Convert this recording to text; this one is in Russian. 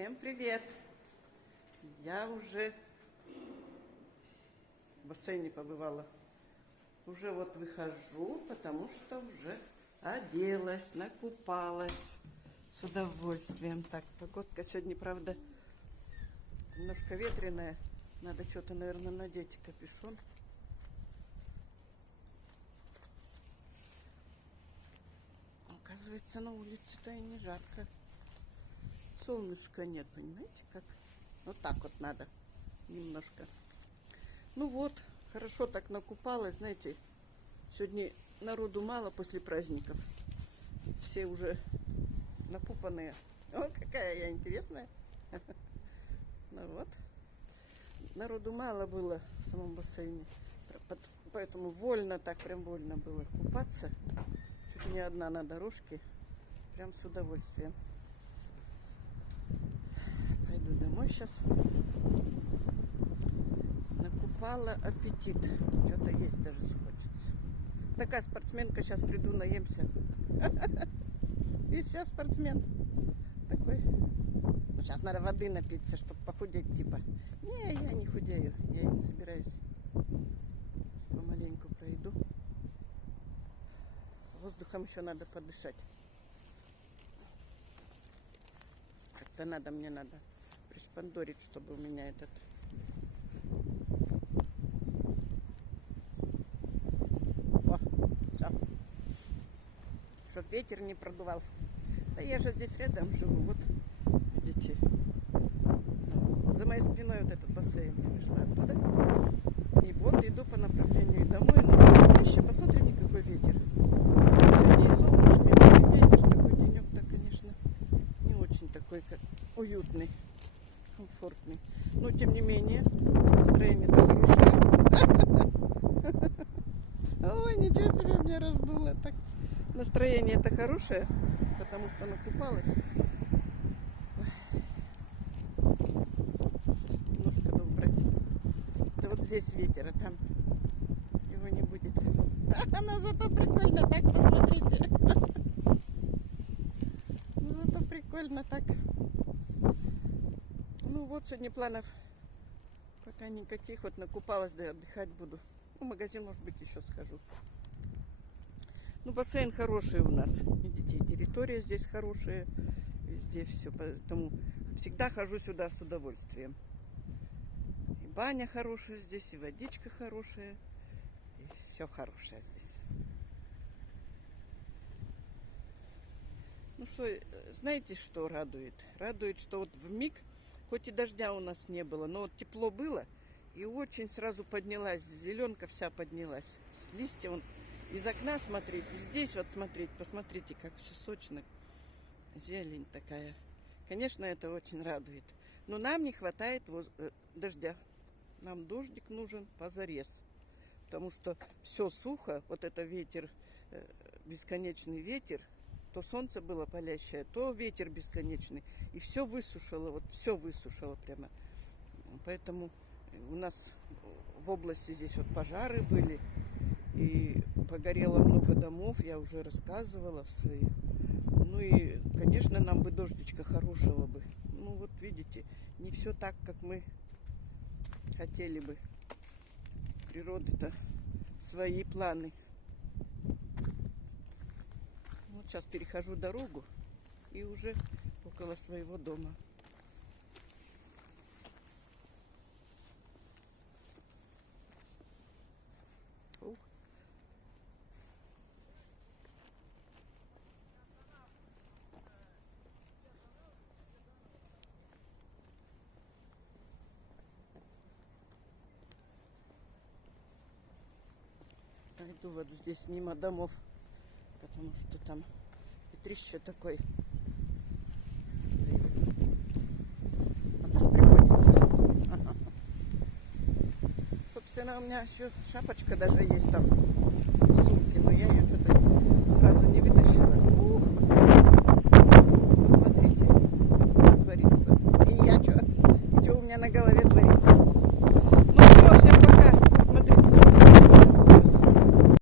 Всем привет! Я уже в бассейне побывала. Уже вот выхожу, потому что уже оделась, накупалась с удовольствием. Так, погодка сегодня, правда, немножко ветреная. Надо что-то, наверное, надеть, капюшон. Оказывается, на улице-то и не жарко. Солнышка нет, понимаете, как? Вот так вот надо немножко. Ну вот, хорошо так накупалась, знаете, сегодня народу мало после праздников. Все уже накупанные. О, какая я интересная. Ну вот. Народу мало было в самом бассейне. Поэтому вольно, так прям вольно было купаться. Чуть не одна на дорожке. Прям с удовольствием. Пойду домой сейчас. Накупала аппетит. Что-то есть даже хочется. Такая спортсменка, сейчас приду, наемся. И сейчас спортсмен. Такой. Ну, сейчас надо воды напиться, чтобы похудеть, типа. Не, я не худею. Я не собираюсь. Помаленьку пройду. Воздухом еще надо подышать. Как-то мне надо пришпандорить, чтобы у меня этот... О, все. Чтоб ветер не продувал. Да я же здесь рядом живу. Вот, видите. За моей спиной вот этот бассейн. Я вышла оттуда. И вот иду по направлению домой. Но еще посмотрите, какой ветер. Сегодня и солнышко, и ветер. Такой денек-то, конечно, не очень такой как уютный, комфортный. Но, тем не менее, настроение-то хорошее. Ой, ничего себе, меня раздуло. Так, настроение-то хорошее, потому что накупалась. Немножко добрать. Да вот здесь ветер, а там его не будет. Но зато прикольно так, посмотрите. Ну, зато прикольно так. Ну вот, сегодня планов пока никаких. Вот накупалась, да отдыхать буду. В магазин, может быть, еще схожу. Ну, бассейн хороший у нас. Видите, территория здесь хорошая. Везде все. Поэтому всегда хожу сюда с удовольствием. И баня хорошая здесь, и водичка хорошая. И все хорошее здесь. Ну что, знаете, что радует? Радует, что вот в миг, хоть и дождя у нас не было, но вот тепло было, и очень сразу поднялась, зеленка вся поднялась. С листья вон из окна смотреть, и здесь вот смотреть, посмотрите, как все сочно. Зелень такая. Конечно, это очень радует. Но нам не хватает дождя. Нам дождик нужен позарез. Потому что все сухо, вот это ветер, бесконечный ветер, то солнце было палящее, то ветер бесконечный. И все высушило, вот все высушило прямо. Поэтому у нас в области здесь вот пожары были. И погорело много домов, я уже рассказывала в своих. Ну и, конечно, нам бы дождичка хорошего бы. Ну вот видите, не все так, как мы хотели бы. Природы-то свои планы. Вот сейчас перехожу дорогу и уже около своего дома. Ух. Иду вот здесь мимо домов, потому что там ветрище такой. Вот так приходится. Собственно, у меня еще шапочка даже есть там в сумке, но я ее